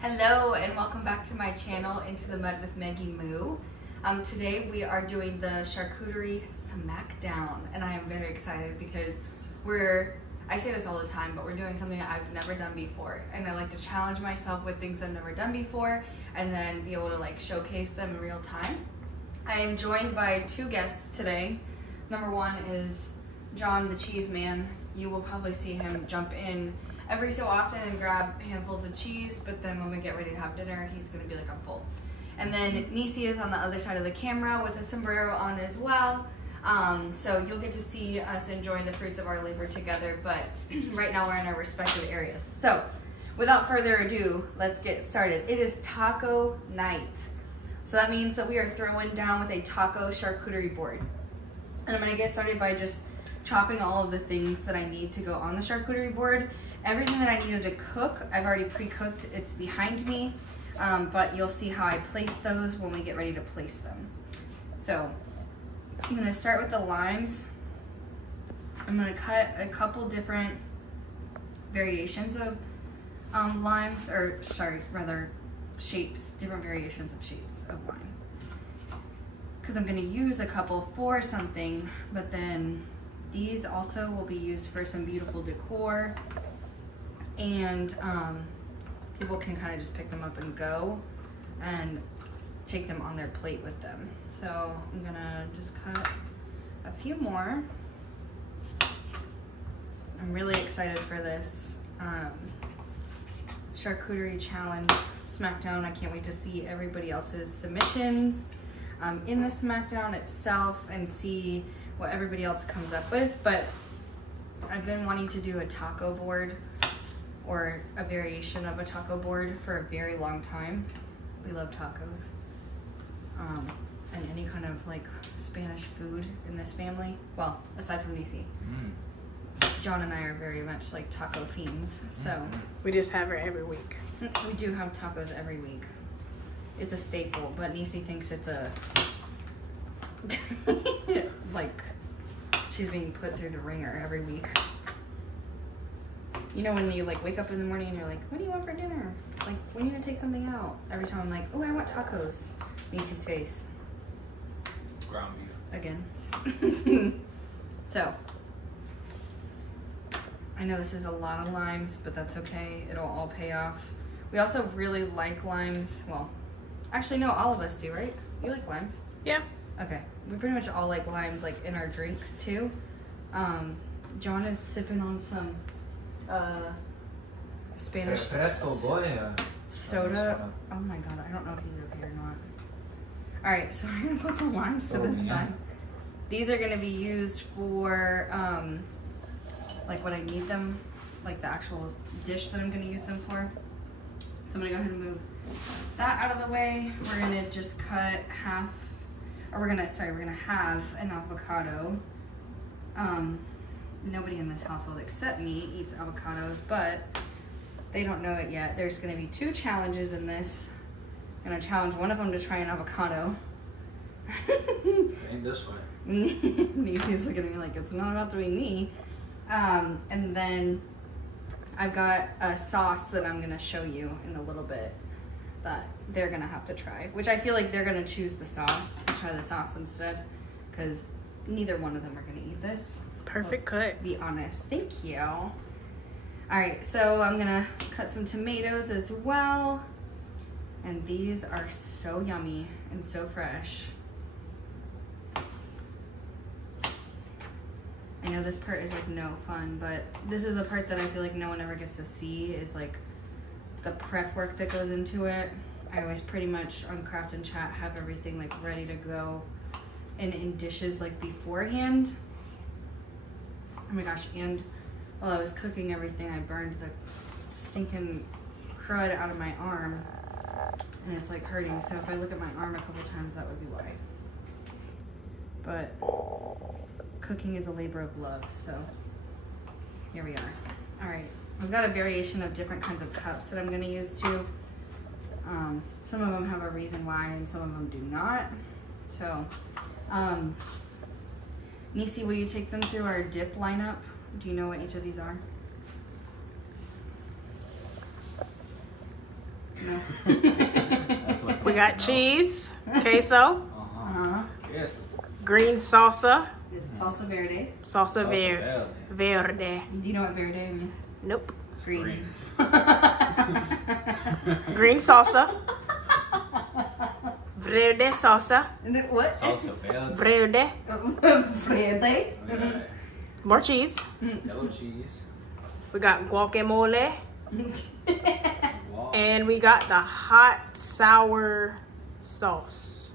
Hello and welcome back to my channel, Into the Mud with Maggie Moo. Today we are doing the charcuterie smackdown, and I am very excited because I say this all the time, but we're doing something that I've never done before, and I like to challenge myself with things I've never done before and then be able to like showcase them in real time. I am joined by two guests today. Number one is John the Cheese Man. You will probably see him jump in every so often and grab handfuls of cheese, but then when we get ready to have dinner, he's gonna be like, I'm full. And then Nisi is on the other side of the camera with a sombrero on as well. So you'll get to see us enjoying the fruits of our labor together, but right now we're in our respective areas. So without further ado, let's get started. It is taco night. So that means that we are throwing down with a taco charcuterie board. And I'm gonna get started by just chopping all of the things that I need to go on the charcuterie board. Everything that I needed to cook, I've already pre-cooked. It's behind me, but you'll see how I place those when we get ready to place them. So I'm gonna start with the limes. I'm gonna cut a couple different variations of limes, or sorry, rather shapes, different variations of shapes of lime. Because I'm gonna use a couple for something, but then these also will be used for some beautiful decor, and people can kind of just pick them up and go and take them on their plate with them. So I'm gonna just cut a few more. I'm really excited for this charcuterie challenge smackdown. I can't wait to see everybody else's submissions in the smackdown itself and see what everybody else comes up with. But I've been wanting to do a taco board or a variation of a taco board for a very long time. We love tacos. And any kind of like Spanish food in this family. Well, aside from Nisi. John and I are very much like taco fiends, so. We just have her every week. We do have tacos every week. It's a staple, but Nisi thinks it's a, like, she's being put through the ringer every week. You know when you like wake up in the morning and you're like, what do you want for dinner? Like, we need to take something out. Every time I'm like, oh, I want tacos. Nisi's face. Ground beef. Again. So, I know this is a lot of limes, but that's okay. It'll all pay off. We also really like limes. Well, actually no, all of us do, right? You like limes? Yeah. Okay. We pretty much all like limes, like in our drinks too. John is sipping on some Spanish soda. Oh my god, I don't know if he's okay or not. Alright, so I'm gonna put the limes to this side. These are gonna be used for like what I need them, like the actual dish that I'm gonna use them for. So I'm gonna go ahead and move that out of the way. We're gonna just cut half, or we're gonna have an avocado. Nobody in this household except me eats avocados, but they don't know it yet. There's gonna be two challenges in this. I'm gonna challenge one of them to try an avocado. Ain't this way. Nisi's looking at me like it's not about to be me. And then I've got a sauce that I'm gonna show you in a little bit that they're gonna have to try, which I feel like they're gonna choose the sauce, to try the sauce instead, because neither one of them are gonna eat this. Perfect cut. Be honest. Thank you. All right, so I'm gonna cut some tomatoes as well, and these are so yummy and so fresh. I know this part is like no fun, but this is a part that I feel like no one ever gets to see, is like the prep work that goes into it. I always pretty much on Craft and Chat have everything like ready to go and in dishes like beforehand. Oh my gosh, and while I was cooking everything, I burned the stinking crud out of my arm, and it's like hurting. So if I look at my arm a couple times, that would be why. But cooking is a labor of love, so here we are. All right, I've got a variation of different kinds of cups that I'm gonna use too. Some of them have a reason why and some of them do not. So, Nisi, will you take them through our dip lineup? Do you know what each of these are? No. That's like We got cheese, queso, Uh-huh. Yes. green salsa, It's salsa verde. salsa Salsa verde. Do you know what verde means? Nope. Green. Green. Green salsa. Verde salsa. What? Salsa verde. Verde. Verde. Okay. More cheese. Yellow cheese. We got guacamole. Wow. And we got the hot sour sauce.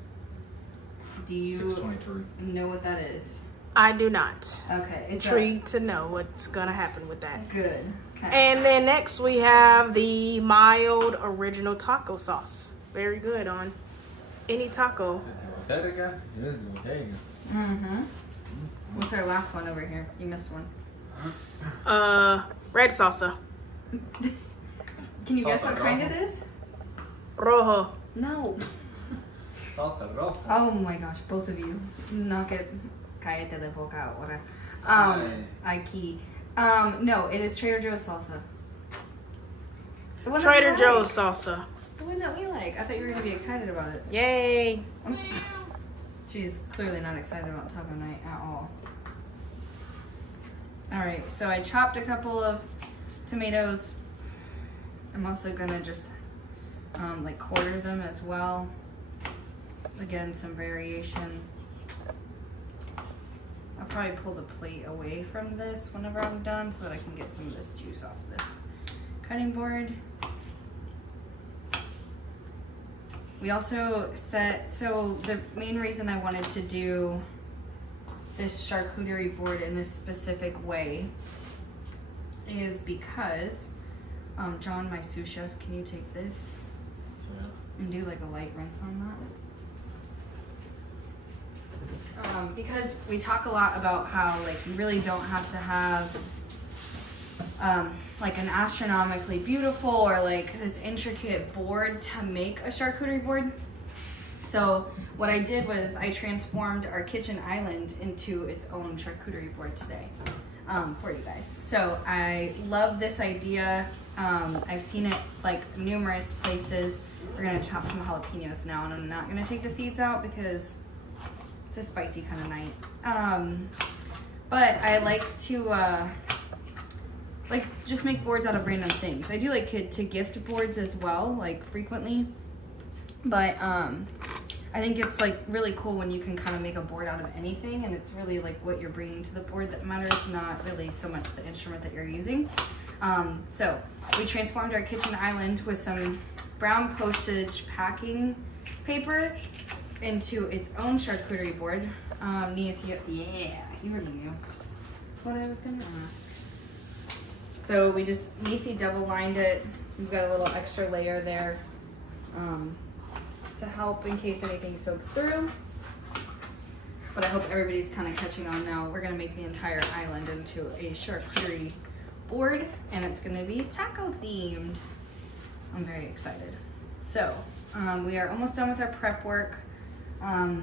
Do you 623. know what that is? I do not. Okay. It's Intrigued to know what's gonna happen with that. good. Okay. And then next we have the mild original taco sauce. Very good on any taco. Bodega? Yes, bodega. Mm-hmm. What's our last one over here? You missed one. Red salsa. Can you guess Salsa what kind rojo. it is? Rojo. No. Salsa roja. Oh my gosh, both of you. Knock it. Cállate de boca ahora. Aquí. No, it is Trader Joe's salsa. The one that we Trader like. Joe's salsa. The one that we like. I thought you were going to be excited about it. Yay. She's clearly not excited about taco night at all. Alright, so I chopped a couple of tomatoes. I'm also going to just like quarter them as well. Again, some variation. I'll probably pull the plate away from this whenever I'm done so that I can get some of this juice off this cutting board. We also so the main reason I wanted to do this charcuterie board in this specific way is because, John, my sous chef, can you take this and do like a light rinse on that? Because we talk a lot about how like you really don't have to have like an astronomically beautiful or like this intricate board to make a charcuterie board. So what I did was I transformed our kitchen island into its own charcuterie board today for you guys. So I love this idea. I've seen it like numerous places. We're gonna chop some jalapenos now, and I'm not gonna take the seeds out because it's a spicy kind of night. But I like to like just make boards out of random things. I do like to gift boards as well, like frequently. But I think it's like really cool when you can kind of make a board out of anything, and it's really like what you're bringing to the board that matters, not really so much the instrument that you're using. So we transformed our kitchen island with some brown postage packing paper into its own charcuterie board. Nia, if you already knew what I was gonna ask. So we just Macy double lined it. We've got a little extra layer there to help in case anything soaks through. But I hope everybody's kind of catching on now. We're gonna make the entire island into a charcuterie board, and it's gonna be taco themed. I'm very excited. So we are almost done with our prep work. I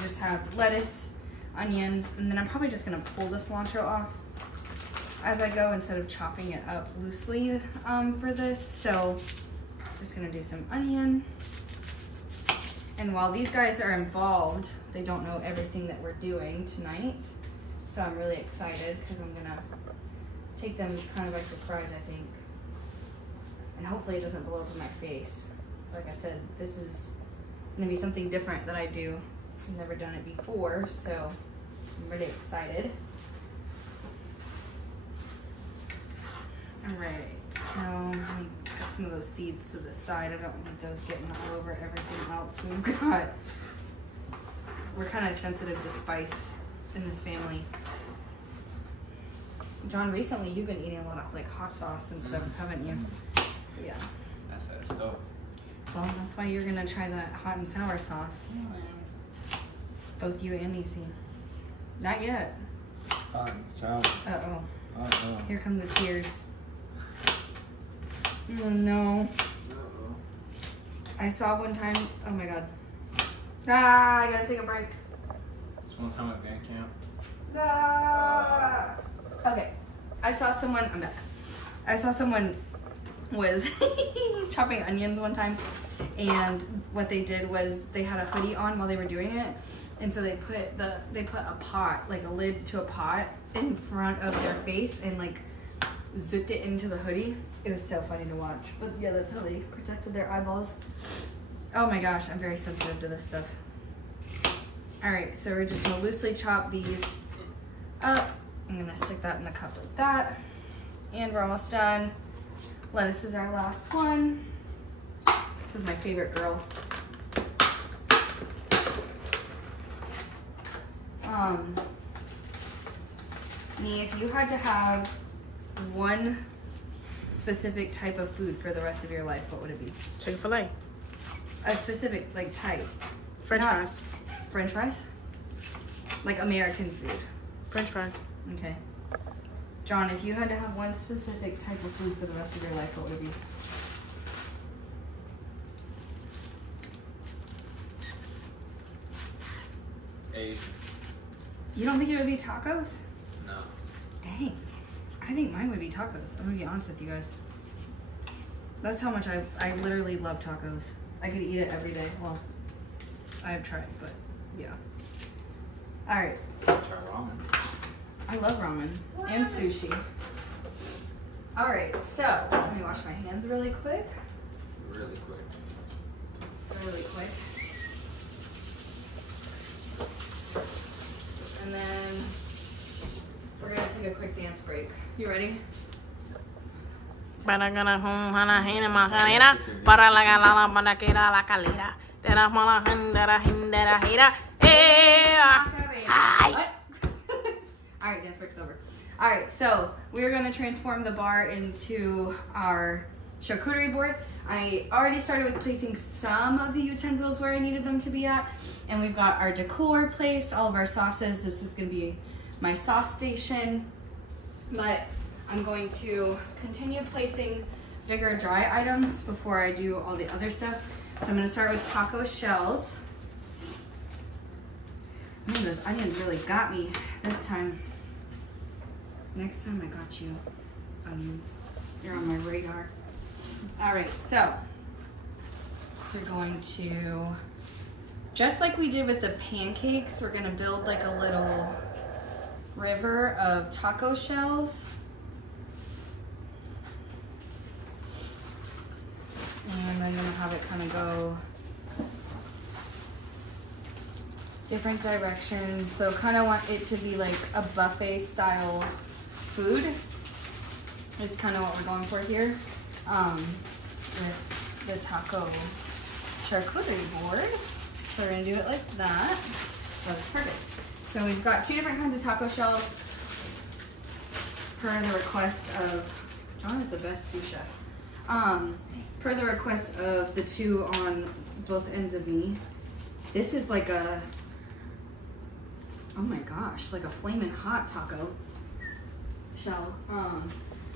just have lettuce, onion, and then I'm probably just gonna pull the cilantro off as I go instead of chopping it up loosely for this. So just gonna do some onion. And while these guys are involved, they don't know everything that we're doing tonight. So I'm really excited because I'm gonna take them kind of by surprise, I think. And hopefully it doesn't blow up in my face. Like I said, this is gonna be something different that I do. I've never done it before, so I'm really excited. All right, so let me put some of those seeds to the side. I don't want those getting all over everything else we've got. We're kind of sensitive to spice in this family. John, recently you've been eating a lot of like hot sauce and stuff, haven't you? Yeah. That's that stove. Well, that's why you're gonna try the hot and sour sauce. Both you and Nisi. Not yet. Hot and sour. Uh-oh. Uh-oh. Here come the tears. Oh no. Uh-oh. I saw one time, oh my god. Ah, I gotta take a break. It's one time at band camp. Ah. Okay, I saw someone, I'm back. I saw someone was chopping onions one time, and what they did was they had a hoodie on while they were doing it, and so they put a pot, like a lid to a pot, in front of their face and like zipped it into the hoodie. It was so funny to watch. But yeah, that's how they protected their eyeballs. Oh my gosh, I'm very sensitive to this stuff. All right, so we're just gonna loosely chop these up. I'm gonna stick that in the cup like that. And we're almost done. Lettuce is our last one. This is my favorite girl. If you had to have one specific type of food for the rest of your life, what would it be? Chick-fil-A. A specific, like, type. French fries. French fries? Like American food. French fries. Okay. John, if you had to have one specific type of food for the rest of your life, what would it be? Asian. You don't think it would be tacos? No. Dang. I think mine would be tacos. I'm gonna be honest with you guys. That's how much I literally love tacos. I could eat it every day. Well, I have tried, but yeah. All right. Try ramen. I love ramen and sushi. All right, so let me wash my hands really quick. Really quick. Really quick. And then we're gonna take a quick dance break. You ready? Para ganar una gente macarena, para la galera, para que la calera. De la mala gente, de la gente, de la gira. All right, dance break's over. All right, so we're gonna transform the bar into our charcuterie board. I already started with placing some of the utensils where I needed them to be at, and we've got our decor placed, all of our sauces. This is gonna be my sauce station, but I'm going to continue placing bigger dry items before I do all the other stuff. So I'm gonna start with taco shells. Man, those onions really got me this time. Next time I got you, onions. You're on my radar. All right, so we're going to, just like we did with the pancakes, we're gonna build like a little river of taco shells. And I'm gonna have it kind of go different directions. So kind of want it to be like a buffet style food is kind of what we're going for here with the taco charcuterie board. So we're gonna do it like that. That's perfect. So we've got two different kinds of taco shells per the request of, John is the best sous chef. Per the request of the two on both ends of me. This is like a, oh my gosh, like a flaming hot taco shell.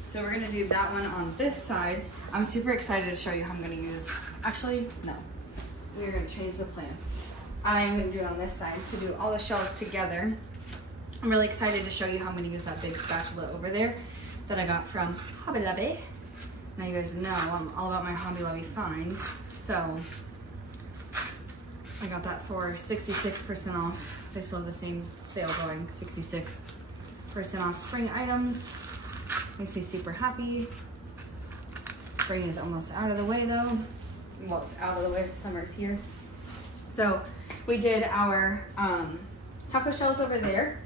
So we're gonna do that one on this side. I'm super excited to show you how I'm gonna use, actually, no. We're gonna change the plan. I'm gonna do it on this side to do all the shells together. I'm really excited to show you how I'm gonna use that big spatula over there that I got from Hobby Lobby. Now you guys know I'm all about my Hobby Lobby finds. So I got that for 66% off. They still have the same sale going, 66% off spring items. Makes me super happy. Spring is almost out of the way though. Well, it's out of the way, summer's here. So we did our taco shells over there.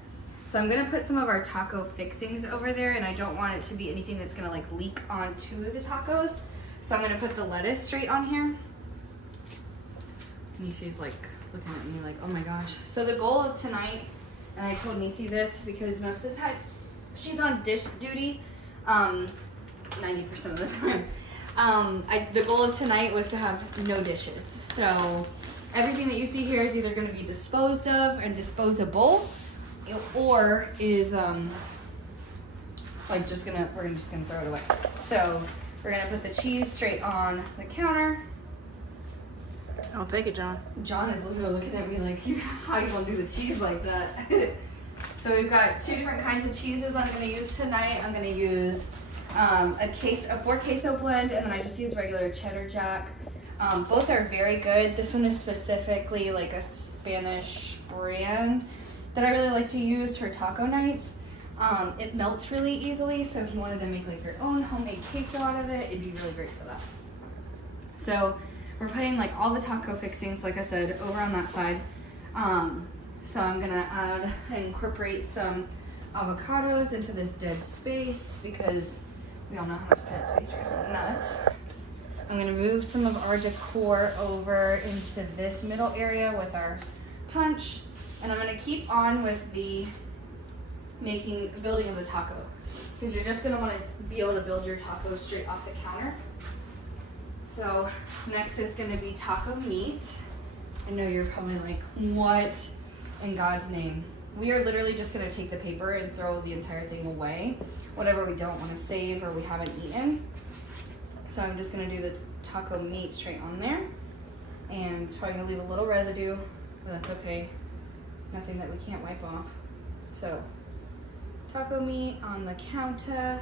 So I'm gonna put some of our taco fixings over there, and I don't want it to be anything that's gonna like leak onto the tacos. So I'm gonna put the lettuce straight on here. Nisi's like looking at me like, oh my gosh. So the goal of tonight, and I told Nisi this because most of the time she's on dish duty, 90% of the time. The goal of tonight was to have no dishes. So everything that you see here is either gonna be disposed of and disposable, or is like we're just gonna throw it away. So we're gonna put the cheese straight on the counter. I'll take it, John. John is literally looking at me like, how you gonna do the cheese like that? So we've got two different kinds of cheeses I'm gonna use tonight. I'm gonna use a 4 queso blend, and then I just use regular cheddar jack. Both are very good. This one is specifically like a Spanish brand that I really like to use for taco nights. It melts really easily, so if you wanted to make like your own homemade queso out of it, it'd be really great for that. So we're putting like all the taco fixings, like I said, over on that side. So I'm gonna add and incorporate some avocados into this dead space because we all know how much dead space drives me nuts. I'm gonna move some of our decor over into this middle area with our punch, and I'm gonna keep on with the building of the taco, because you're just gonna want to be able to build your tacos straight off the counter. So next is gonna be taco meat. I know you're probably like, what in God's name? We are literally just gonna take the paper and throw the entire thing away, whatever we don't want to save or we haven't eaten. So I'm just gonna do the taco meat straight on there, and it's probably gonna leave a little residue, but that's okay. Nothing that we can't wipe off. So taco meat on the counter.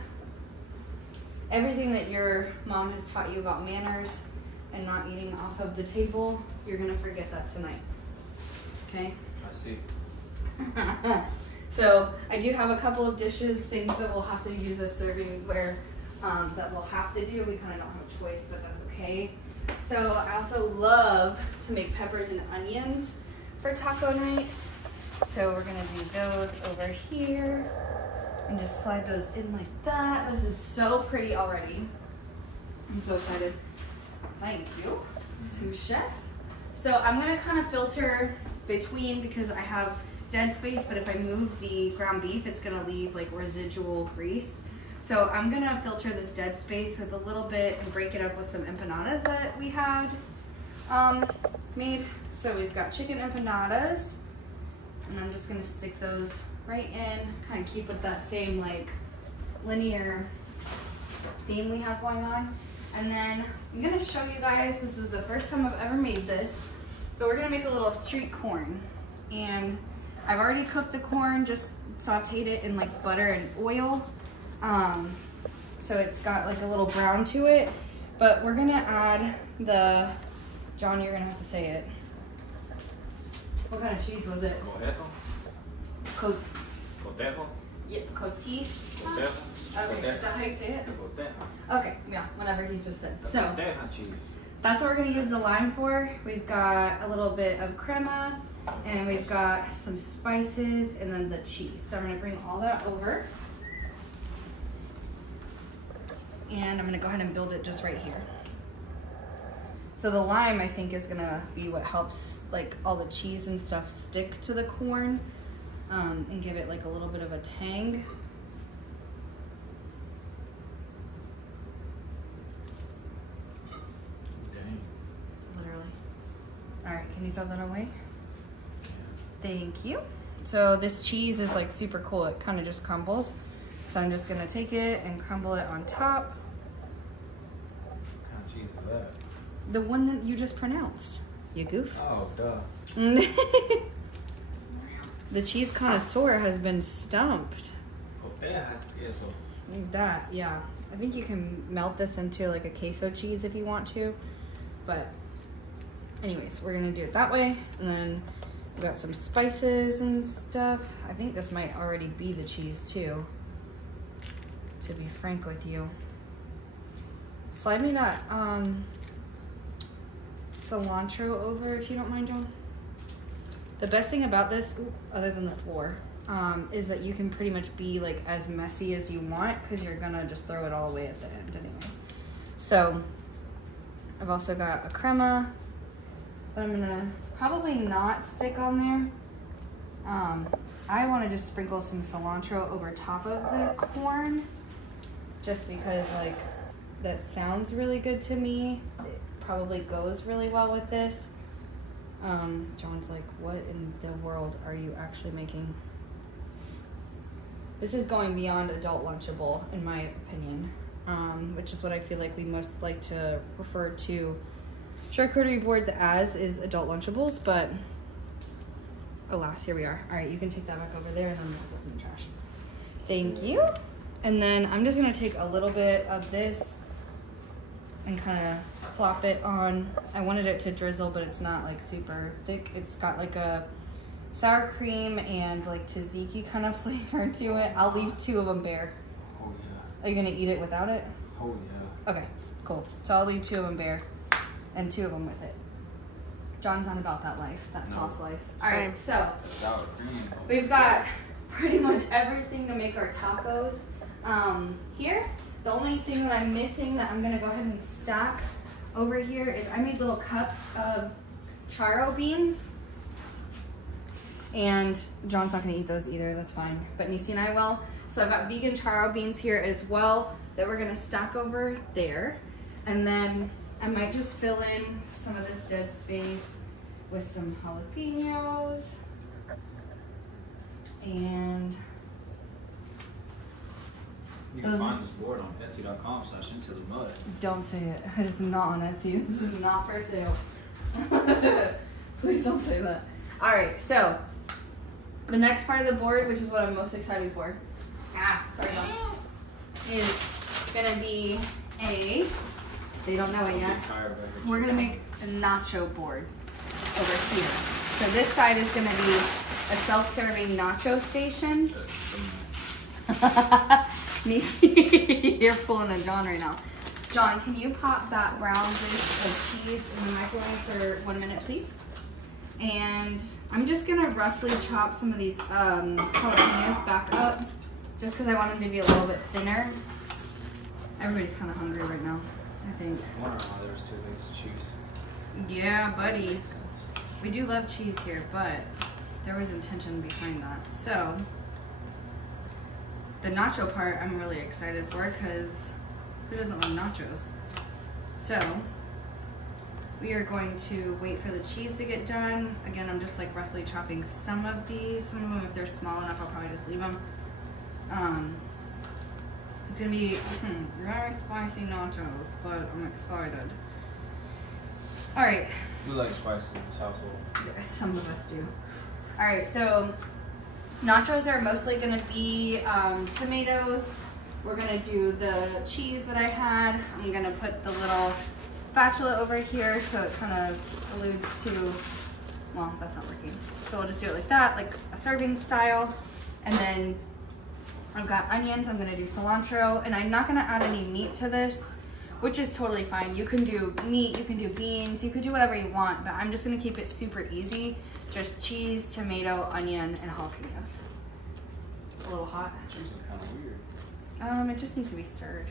Everything that your mom has taught you about manners and not eating off of the table, you're gonna forget that tonight. Okay? I see. So I do have a couple of dishes, things that we'll have to use as servingware that we'll have to do. We kind of don't have a choice, but that's okay. So I also love to make peppers and onions for taco nights. So we're gonna do those over here and just slide those in like that. This is so pretty already. I'm so excited. Thank you, sous chef. So I'm gonna kind of filter between, because I have dead space, but if I move the ground beef, it's gonna leave like residual grease. So I'm gonna filter this dead space with a little bit and break it up with some empanadas that we had made. So we've got chicken empanadas, and I'm just gonna stick those right in, kind of keep with that same like linear theme we have going on. And then I'm gonna show you guys, this is the first time I've ever made this, but we're gonna make a little street corn. And I've already cooked the corn, just sauteed it in like butter and oil. So it's got like a little brown to it, but we're gonna add the, John, you're gonna have to say it. What kind of cheese was it? Cotejo. Cotejo? Yeah, cotis. Cotejo. Okay, is that how you say it? Cotejo. Okay, yeah, whatever he just said. So Cotejo cheese. that's what we're gonna use the lime for. We've got a little bit of crema, and we've got some spices, and then the cheese. So I'm gonna bring all that over. And I'm gonna go ahead and build it just right here. So the lime, I think, is gonna be what helps like all the cheese and stuff stick to the corn, and give it like a little bit of a tang. Dang. Literally. All right, can you throw that away? Thank you. So this cheese is like super cool. It kind of just crumbles. So I'm just gonna take it and crumble it on top. What kind of cheese is that? The one that you just pronounced, you goof. Oh, duh. The cheese connoisseur has been stumped. Cotejo queso. That, yeah. I think you can melt this into like a queso cheese if you want to. But anyways, we're gonna do it that way. And then we got some spices and stuff. I think this might already be the cheese too, to be frank with you. Slide me that cilantro over if you don't mind, John. The best thing about this, other than the floor, is that you can pretty much be like as messy as you want, because you're gonna just throw it all away at the end anyway. So I've also got a crema that I'm gonna probably not stick on there. I want to just sprinkle some cilantro over top of the corn, just because like that sounds really good to me. It probably goes really well with this. John's like, what in the world are you actually making? This is going beyond adult lunchable, in my opinion, which is what I feel like we most like to refer to charcuterie boards as, is adult lunchables, but alas, here we are. All right, you can take that back over there and then that goes in the trash. Thank you. And then I'm just gonna take a little bit of this and kind of plop it on. I wanted it to drizzle, but it's not like super thick. It's got like a sour cream and like tzatziki kind of flavor to it. I'll leave 2 of them bare. Oh yeah. Are you gonna eat it without it? Oh yeah. Okay, cool. So I'll leave 2 of them bare and 2 of them with it. John's not about that life, that sauce life. All right, so Sour cream. we've got pretty much everything to make our tacos here. The only thing that I'm missing that I'm gonna go ahead and stack over here is I made little cups of charro beans. And John's not gonna eat those either, that's fine. But Nisi and I will. So I've got vegan charro beans here as well that we're gonna stack over there. And then I might just fill in some of this dead space with some jalapenos. And You can find this board on Etsy.com/IntoTheMud. don't say it. It is not on Etsy. This is not for sale. Please don't say that. All right, so the next part of the board, which is what I'm most excited for, sorry about that, is gonna be they don't know it yet. We're gonna make a nacho board over here. So this side is gonna be a self-serving nacho station. Nisi, you're pulling a John right now. John, can you pop that brown dish of cheese in the microwave for 1 minute, please? And I'm just gonna roughly chop some of these jalapenos back up, just because I want them to be a little bit thinner. Everybody's kind of hungry right now, I think. I wonder why there's 2 things of cheese. Yeah, buddy. We do love cheese here, but there was intention behind that. So, the nacho part I'm really excited for, because who doesn't love nachos? So, we are going to wait for the cheese to get done. Again, I'm just like roughly chopping some of these. Some of them, if they're small enough, I'll probably just leave them. It's gonna be very spicy nachos, but I'm excited. All right. We like spicy in this household. Yeah, some of us do. All right, so nachos are mostly gonna be tomatoes. We're gonna do the cheese that I had. I'm gonna put the little spatula over here so it kind of alludes to, well, that's not working. So we'll just do it like that, like a serving style. And then I've got onions, I'm gonna do cilantro, and I'm not gonna add any meat to this, which is totally fine. You can do meat, you can do beans, you can do whatever you want, but I'm just gonna keep it super easy. Just cheese, tomato, onion, and jalapenos. A little hot. Cheese is kind of weird. It just needs to be stirred.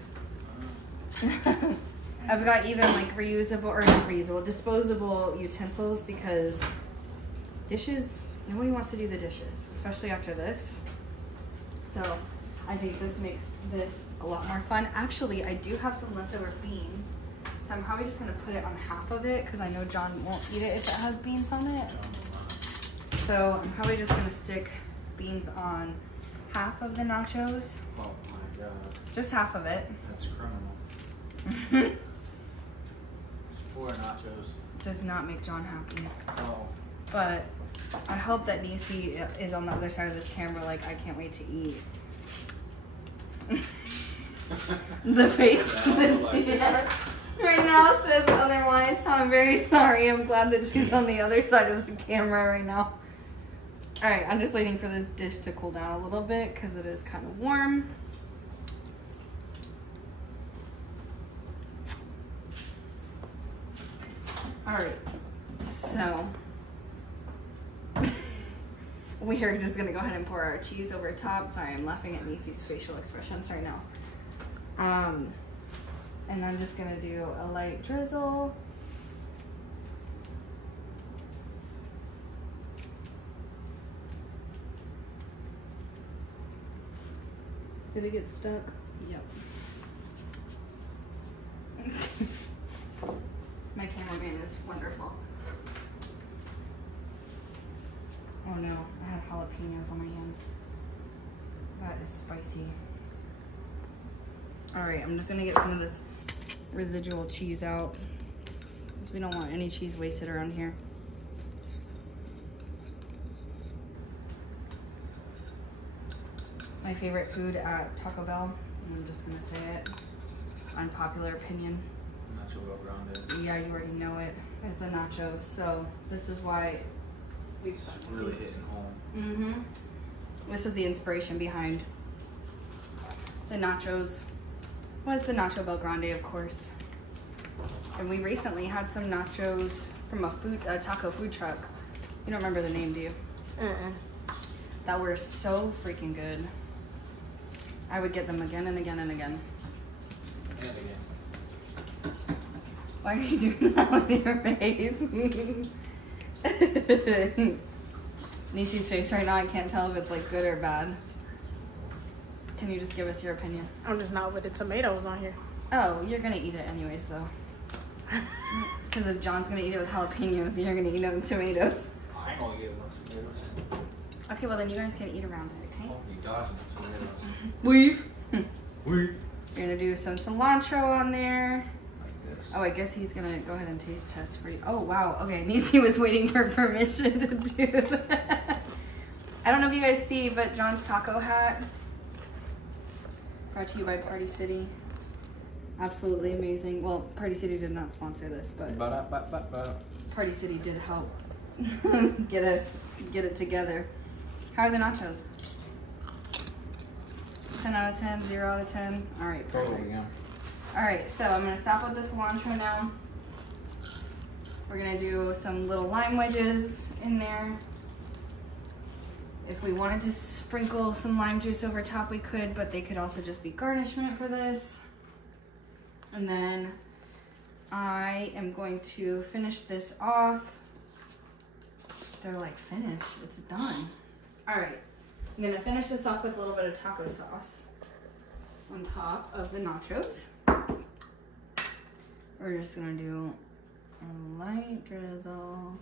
I've got even like reusable, or not reusable, disposable utensils, because dishes, nobody wants to do the dishes, especially after this. So I think this makes this a lot more fun. Actually, I do have some leftover beans, so I'm probably just gonna put it on half of it, because I know John won't eat it if it has beans on it. So I'm probably just gonna stick beans on half of the nachos. Oh my god. Just half of it. That's criminal. 4 nachos. Does not make John happy. Oh. But I hope that Nisi is on the other side of this camera like, I can't wait to eat. The face right now says otherwise, so I'm very sorry. I'm glad that she's on the other side of the camera right now. Alright, I'm just waiting for this dish to cool down a little bit because it is kind of warm. Alright, so we are just gonna go ahead and pour our cheese over top. Sorry, I'm laughing at Nisi's facial expressions right now. And I'm just gonna do a light drizzle. Did it get stuck? Yep. My cameraman is wonderful. Oh no, I have jalapenos on my hands. That is spicy. Alright, I'm just gonna get some of this residual cheese out, because we don't want any cheese wasted around here. My favorite food at Taco Bell, I'm just gonna say it, unpopular opinion. Nacho Bel Grande. Yeah, you already know it. It's the nachos. So this is why we Really hitting home. Mm-hmm. This was the inspiration behind the nachos. Was the Nacho Bel Grande, of course. And we recently had some nachos from a taco food truck. You don't remember the name, do you? That were so freaking good. I would get them again and again and again. And again. Why are you doing that with your face? Nisi's face right now, I can't tell if it's like good or bad. Can you just give us your opinion? I'm just not with the tomatoes on here. Oh, you're gonna eat it anyways though. Because if John's gonna eat it with jalapenos, you're gonna eat it with tomatoes. I ain't gonna get enough tomatoes. Okay, well then you guys can eat around it, okay? I'll be dodging the tomatoes. Weave. Weep. You're gonna do some cilantro on there. Like this. Oh, I guess he's gonna go ahead and taste test for you. Oh, wow. Okay, Nisi was waiting for permission to do that. I don't know if you guys see, but John's taco hat. Brought to you by Party City. Absolutely amazing. Well, Party City did not sponsor this, but Party City did help get it together. How are the nachos? 10 out of 10, 0 out of 10. All right, perfect. Yeah. All right, so I'm gonna stop with the cilantro now. We're gonna do some little lime wedges in there. If we wanted to sprinkle some lime juice over top, we could, but they could also just be garnishment for this. And then I am going to finish this off. They're like finished, it's done. All right, I'm gonna finish this off with a little bit of taco sauce on top of the nachos. We're just gonna do a light drizzle.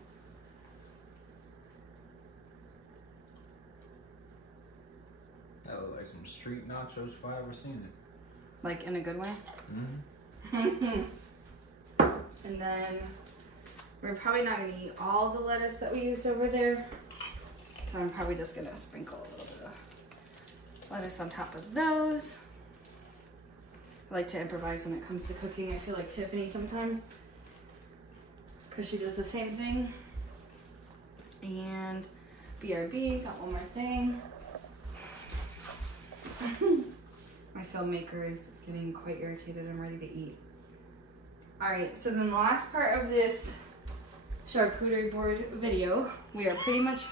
That look like some street nachos if I ever seen it. Like in a good way? Mm-hmm. And then we're probably not gonna eat all the lettuce that we used over there. So I'm probably just gonna sprinkle a little bit of lettuce on top of those. I like to improvise when it comes to cooking. I feel like Tiffany sometimes, because she does the same thing. And BRB, got one more thing. My filmmaker is getting quite irritated and ready to eat. All right, so then the last part of this charcuterie board video, we are pretty much...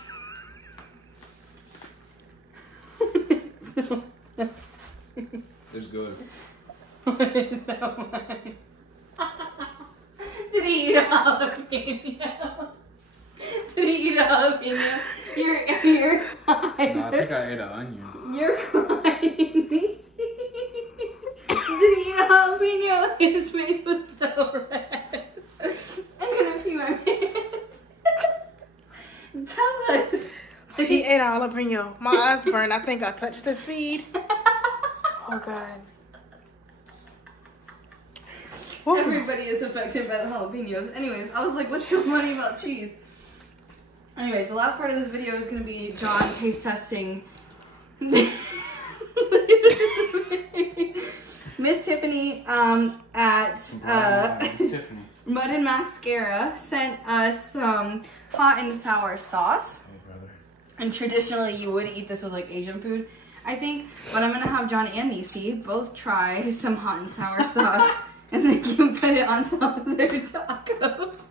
It's good. What is that one? Did he eat a jalapeno? Did he eat a jalapeno? Your eyes. No, I think I ate an onion. You're crying. Did he eat a jalapeno? His face was so red. I'm gonna pee my pants. Tell us. He ate a jalapeno. My eyes burned. I think I touched the seed. Oh, God. Whoa. Everybody is affected by the jalapenos. Anyways, I was like, what's so funny about cheese? Anyways, the last part of this video is going to be John taste testing Miss Tiffany at Tiffany. Mud and Mascara sent us some hot and sour sauce. Hey, brother. And traditionally you would eat this with like Asian food, I think. But I'm gonna have John and Nisi both try some hot and sour sauce and they can put it on top of their tacos.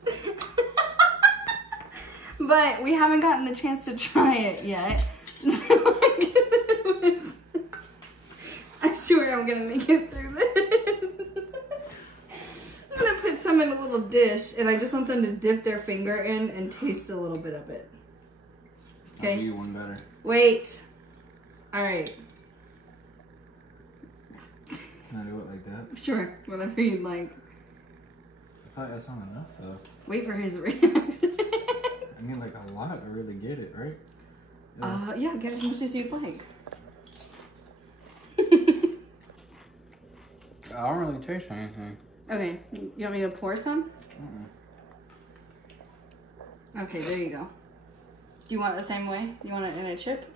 But we haven't gotten the chance to try it yet. So I swear I'm gonna make it through this. I'm gonna put some in a little dish and I just want them to dip their finger in and taste a little bit of it. Okay. I'll do you one better. Wait. Alright. Can I do it like that? Sure. Whatever you'd like. I feel like that's not enough though. Wait for his reaction. I mean like a lot to really get it, right? Yeah, get as much as you'd like. I don't really taste anything. Okay. You want me to pour some? Okay, there you go. Do you want it the same way? You want it in a chip?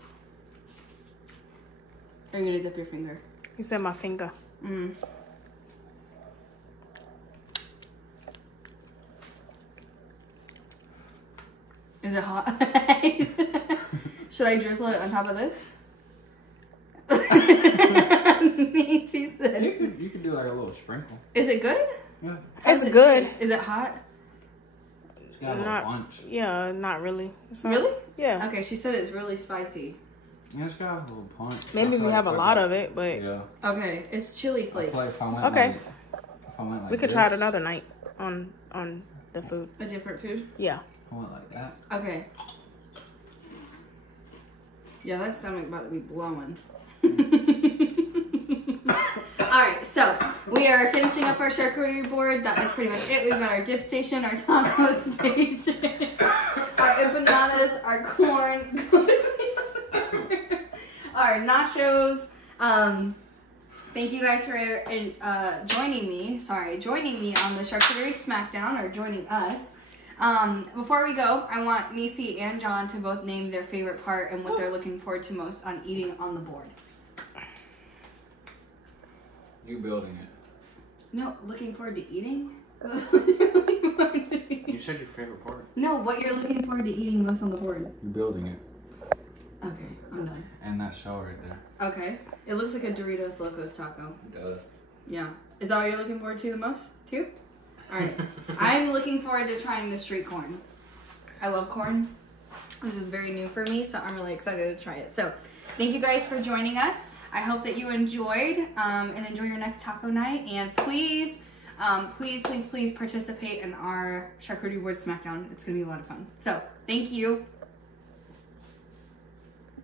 Are you gonna dip your finger? You said my finger. Mm. Is it hot? Should I drizzle it on top of this? Macy said. You could do like a little sprinkle. Is it good? Yeah. It's good. Is it hot? It's got a little punch. Yeah, not really. It's not, Really? Yeah. Okay, she said it's really spicy. Yeah, it's got a little punch. Maybe we have a lot of it, but Yeah. Okay, it's chili flakes. Okay. Like we could try it another night on the food. A different food? Yeah. I went like that. Okay. Yeah, that stomach about to be blowing. Alright, so we are finishing up our charcuterie board. That is pretty much it. We've got our dip station, our taco station, our empanadas, our corn, our nachos. Thank you guys for joining me on the Charcuterie Smackdown, or joining us. Before we go, I want Macy and John to both name their favorite part and what they're looking forward to most on eating on the board. You building it. No, looking forward to eating? That's what you're looking forward to eating. You said your favorite part. No, what you're looking forward to eating most on the board. You building it. Okay, I'm done. And that shell right there. Okay. It looks like a Doritos Locos taco. It does. Yeah. Is that what you're looking forward to the most, too? Alright. I'm looking forward to trying the street corn. I love corn. This is very new for me, so I'm really excited to try it. So, thank you guys for joining us. I hope that you enjoyed and enjoy your next taco night. And please, please participate in our charcuterie board smackdown. It's going to be a lot of fun. So, thank you.